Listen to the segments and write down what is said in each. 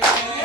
Amen.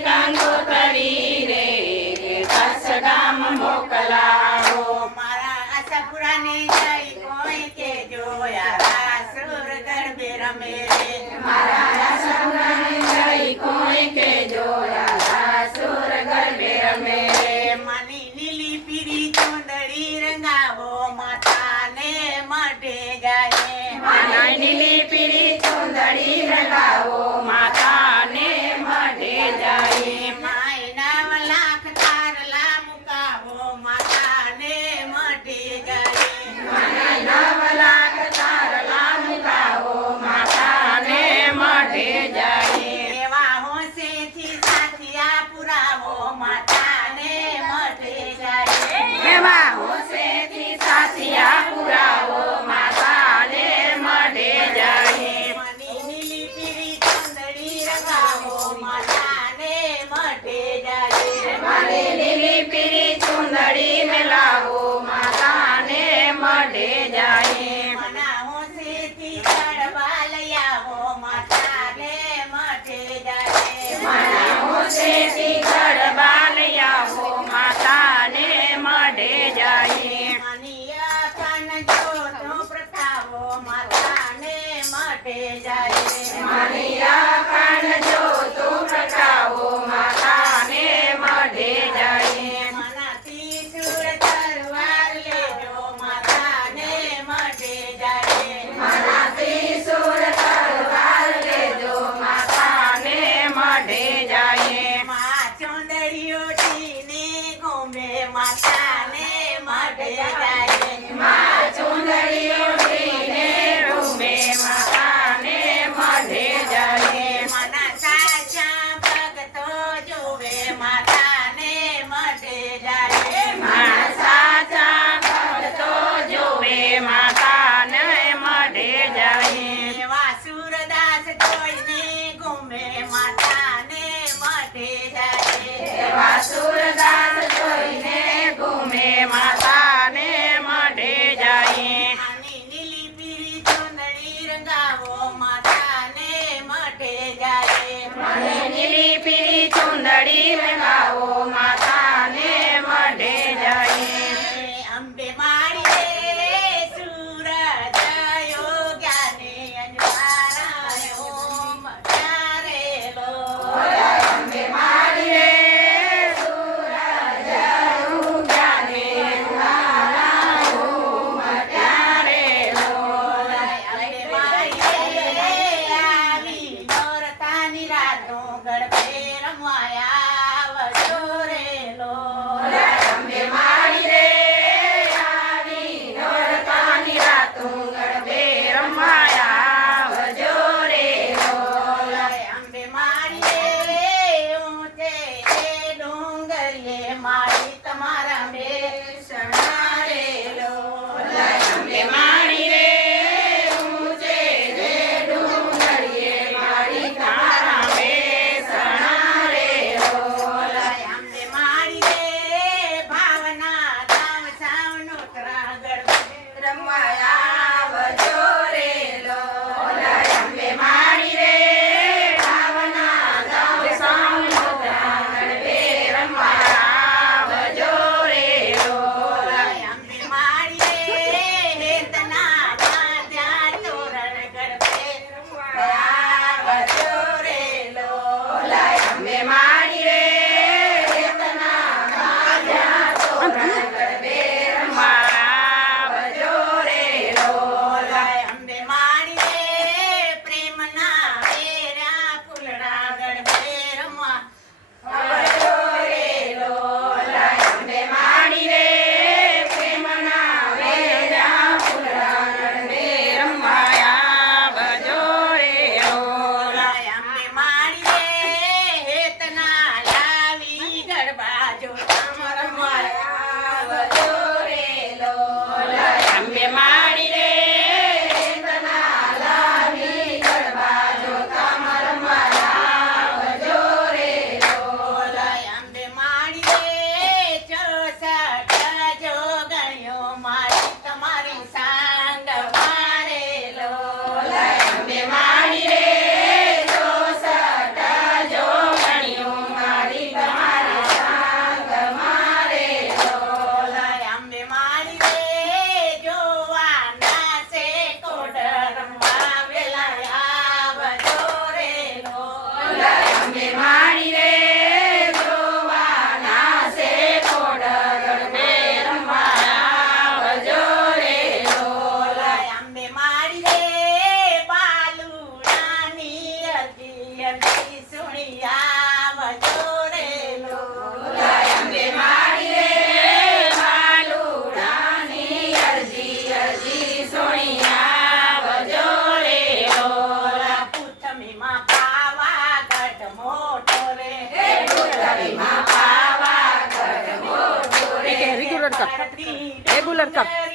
કંકોતરી રે દસ ગામ મોકલાવો મારા આશાપુરાને જઈ કોઈ કે જોયા સુર ગરબે રમે મારા માં હોશેથી સાથિયા પુરાવો lifestyle. Yeah.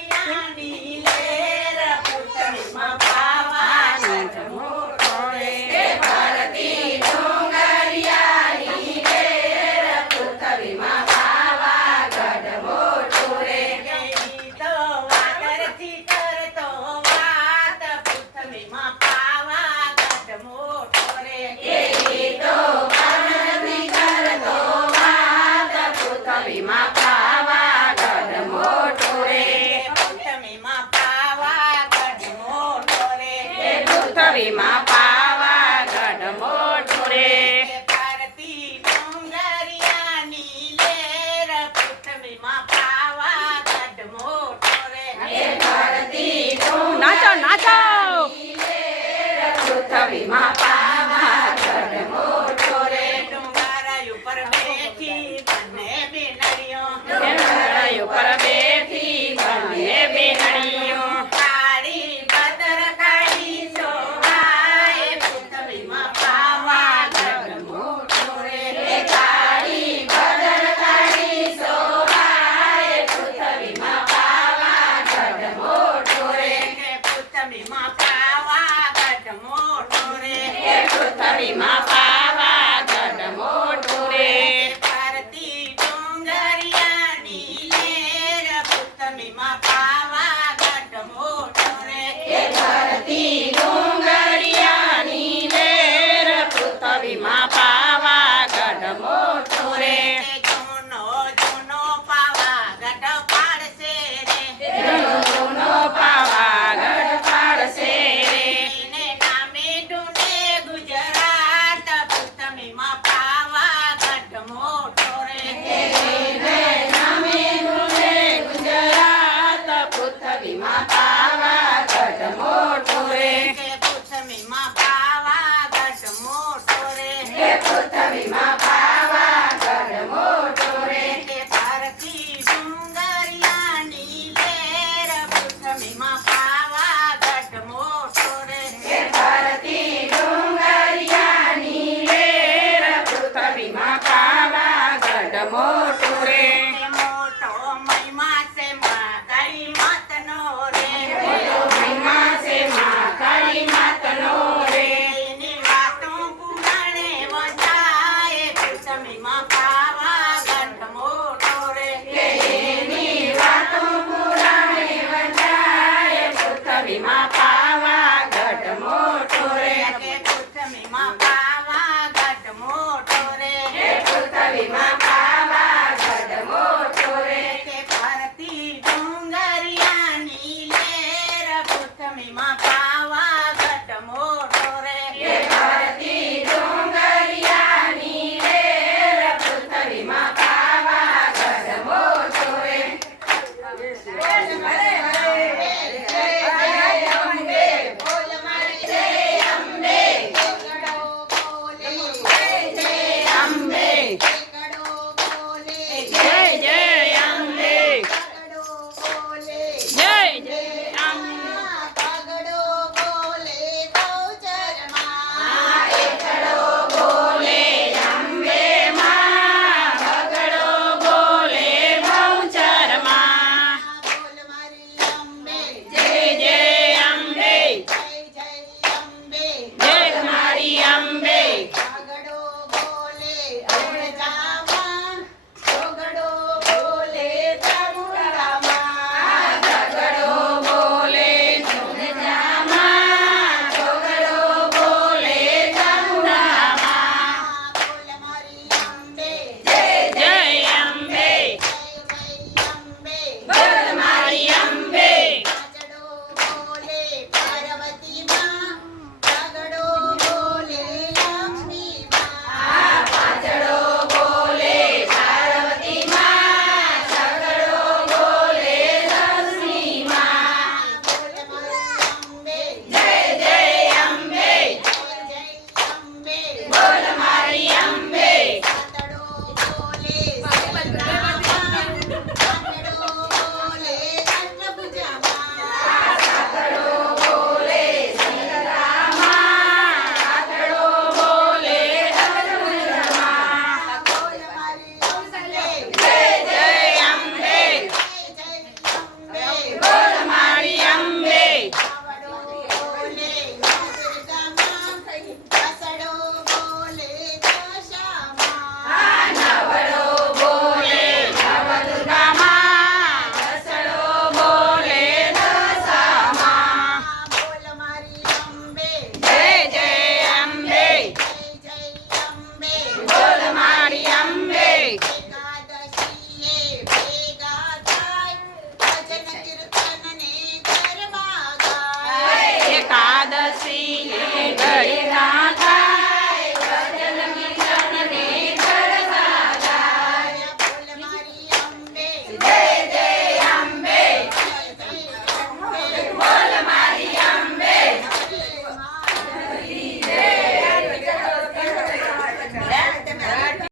ีมากป้า Amen.